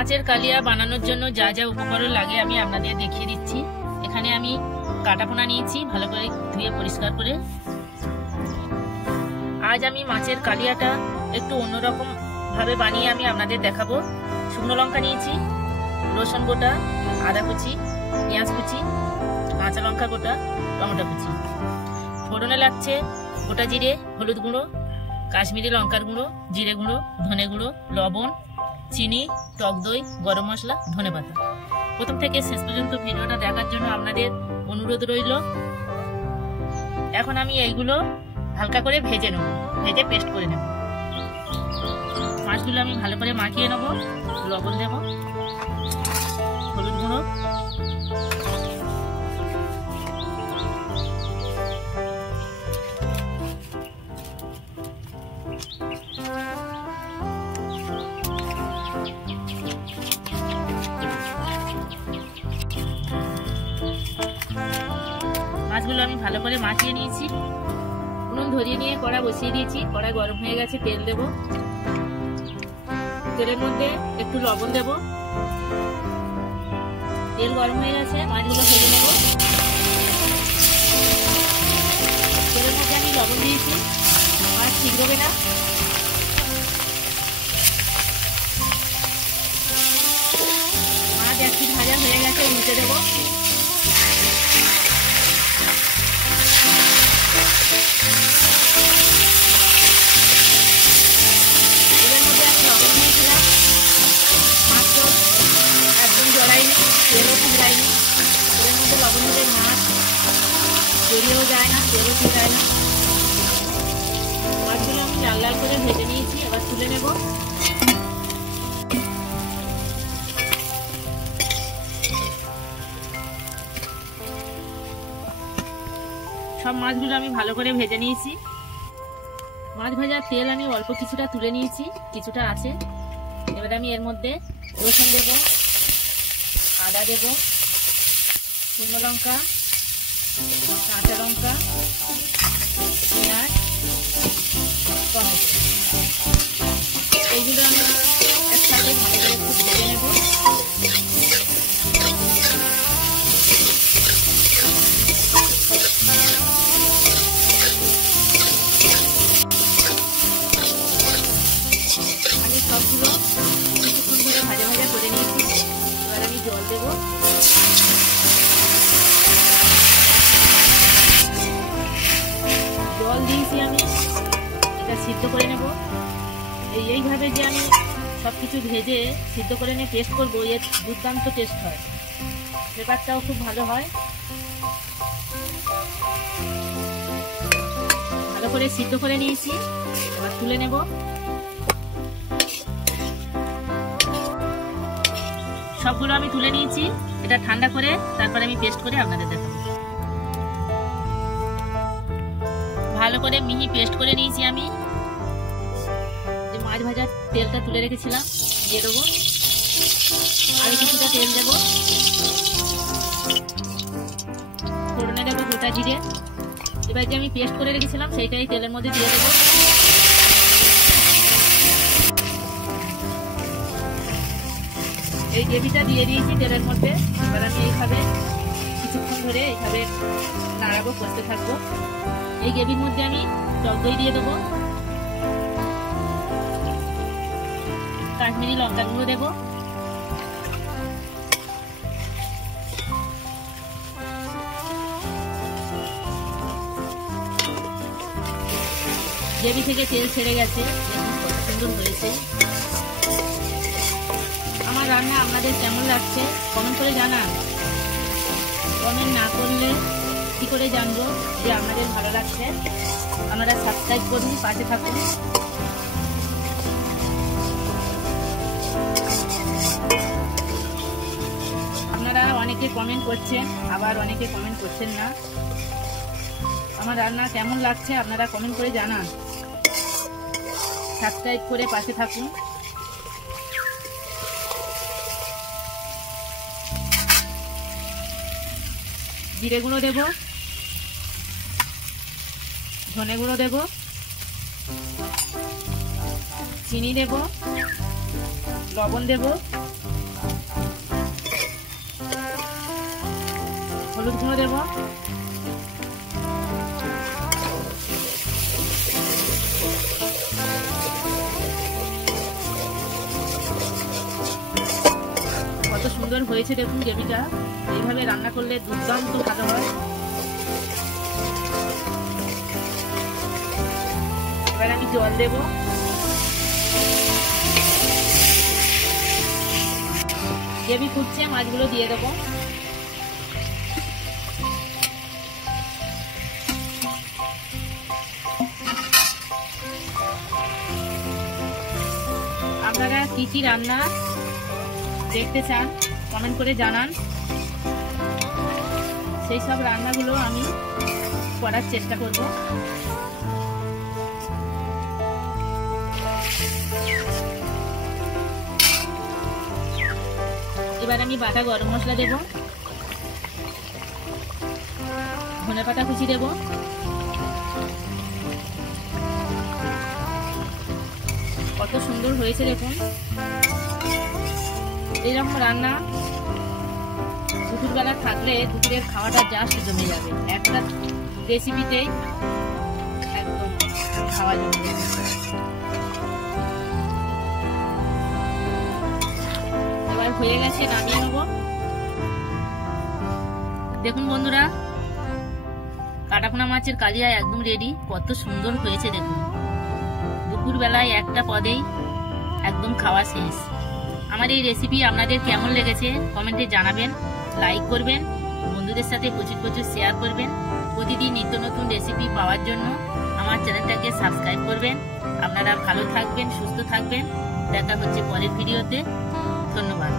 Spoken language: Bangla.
মাছের কালিয়া বানানোর জন্য যা যা উপকরণ লাগে আমি আপনাদের দেখিয়ে দিচ্ছি। এখানে আমি কাটাপোনা নিয়েছি ভালো করে ধুয়ে পরিষ্কার করে। আজ আমি মাছের কালিয়াটা একটু অন্যরকম ভাবে বানিয়ে আমি আপনাদের দেখাবো। শুকনো লঙ্কা নিয়েছি, রসুন গোটা, আদা কুচি, পেঁয়াজ কুচি, কাঁচা লঙ্কা গোটা, টমেটো কুচি। ফোড়নে লাগছে গোটা জিরে, হলুদ গুঁড়ো, কাশ্মীরি লঙ্কার গুঁড়ো, জিরে গুঁড়ো, ধনে গুঁড়ো, লবণ, চিনি, টক দই, গরম মশলা, ধনেপাতা। প্রথম থেকে শেষ পর্যন্ত ভিডিওটা দেখার জন্য আপনাদের অনুরোধ রইল। এখন আমি এইগুলো হালকা করে ভেজে নেব, ভেজে পেস্ট করে নেব। মাছগুলো আমি ভালো করে মাখিয়ে নেব। লবণ দেব, হলুদ গুঁড়ো, মাছগুলো আমি ভালো করে মাখিয়ে নিয়েছি। উনুন ধরিয়ে নিয়ে কড়া বসিয়ে দিয়েছি। কড়া গরম হয়ে গেছে, তেল দেব। তেলের মধ্যে একটু লবণ দেব। তেল গরম হয়ে গেছে, মাছগুলো ভেজে নেব। তেলের মধ্যে আমি লবণ দিয়েছি, মাছ ঠিক হবে না। মাছ এক পিঠ ভাজা হয়ে গেছে, উল্টে দেবো। এর মধ্যে আমি লবণ দিয়েছিলাম, মাছ তো একদম জড়াইনি, তেলও ছিঁড়াইনি। এর মধ্যে লবণ দিলে মাছ জড়িয়েও যায় না, তেলও ছিঁড়ায় না। মাছগুলো আমি লাল লাল করে ভেজে নিয়েছি, এবার তুলে নেব। সব মাছগুলো আমি ভালো করে ভেজে নিয়েছি। মাছ ভাজার তেল আমি অল্প কিছুটা তুলে নিয়েছি, কিছুটা আছে। এবার আমি এর মধ্যে রসুন দেব, আদা দেব, শুকনো লঙ্কা, কাঁচা লঙ্কা, পেঁয়াজ, টমেটো, এইগুলো আমি একসাথে ভালো করে একটু ভেজে নেব। সবগুলো কিছুক্ষণ ধরে ভাজা ভাজা করে নিয়েছি। এবার আমি জল দেব। জল দিয়েছি আমি, এটা সিদ্ধ করে নেব। এইভাবে যে আমি সবকিছু ভেজে সিদ্ধ করে নিয়ে টেস্ট করবো, এর দুর্দান্ত টেস্ট হয়, ব্যাপারটাও খুব ভালো হয়। ভালো করে সিদ্ধ করে নিয়েছি, এবার তুলে নেব। সবগুলো আমি তুলে নিয়েছি। এটা ঠান্ডা করে তারপরে আমি পেস্ট করে আপনাদের দেখাবো। ভালো করে মিহি পেস্ট করে নিয়েছি আমি। যে মাছ ভাজার তেলটা তুলে রেখেছিলাম দিয়ে দেবো, আর কিছুটা তেল দেবো। ফোড়নে দেবো গোটা জিরে। এবার যে আমি পেস্ট করে রেখেছিলাম সেইটাই তেলের মধ্যে দিয়ে দেবো। এই গ্রেভিটা দিয়ে দিয়েছি তেলের মধ্যে। এবার আমি এইভাবে কিছুক্ষণ ধরে এইভাবে নাড়াবো, কষতে থাকবো। এই গ্রেভির মধ্যে আমি টক দই দিয়ে দেবো, কাশ্মীরি লঙ্কা গুঁড়ো দেবো, গ্রেভি থেকে তেল ছেড়ে গেছে, দেখুন কত সুন্দর হয়েছে। আমার রান্না আপনাদের কেমন লাগছে কমেন্ট করে জানান। কমেন্ট না করলে কি করে জানবো যে আপনাদের ভালো লাগছে? আপনারা সাবস্ক্রাইব করুন, পাশে থাকুন। আপনারা অনেকে কমেন্ট করছেন, আবার অনেকে কমেন্ট করছেন না। আমার রান্না কেমন লাগছে আপনারা কমেন্ট করে জানান। সাবস্ক্রাইব করে পাশে থাকুন। জিরে গুঁড়ো দেব, ধনে গুঁড়ো দেব, চিনি দেব, লবণ দেব, হলুদ গুঁড়ো দেব, কত সুন্দর হয়েছে দেখুন গ্রেভিটা। এইভাবে রান্না করলে দুর্দান্ত ভালো হয়। এবার আমি জল দেব, গ্রেভি ফুটছে, মাছগুলো দিয়ে দেবো। আপনারা কি কি রান্না দেখতে চান কমেন্ট করে জানান, সেই সব রান্নাগুলো আমি করার চেষ্টা করব। এবার আমি বাটা গরম মশলা দেব, ধনেপাতা কুচি দেব, কত সুন্দর হয়েছে দেখুন। এইরকম রান্না দুপুরবেলা থাকলে দুপুরের খাওয়াটা জাস্ট জমে যাবে। একটা রেসিপিতেই একদম খাওয়া জমে যাবে। এবার হয়ে গেছে, নামিয়ে নেব। দেখুন বন্ধুরা, কাটাপোনা মাছের কালিয়া একদম রেডি। কত সুন্দর হয়েছে দেখুন। দুপুরবেলায় একটা পদেই একদম খাওয়া শেষ। আমার এই রেসিপি আপনাদের কেমন লেগেছে কমেন্টে জানাবেন, লাইক করবেন, বন্ধুদের সাথে প্রচুর প্রচুর শেয়ার করবেন। প্রতিদিন নিত্য নতুন রেসিপি পাওয়ার জন্য আমার চ্যানেলটাকে সাবস্ক্রাইব করবেন। আপনারা ভালো থাকবেন, সুস্থ থাকবেন। দেখা হচ্ছে পরের ভিডিওতে। ধন্যবাদ।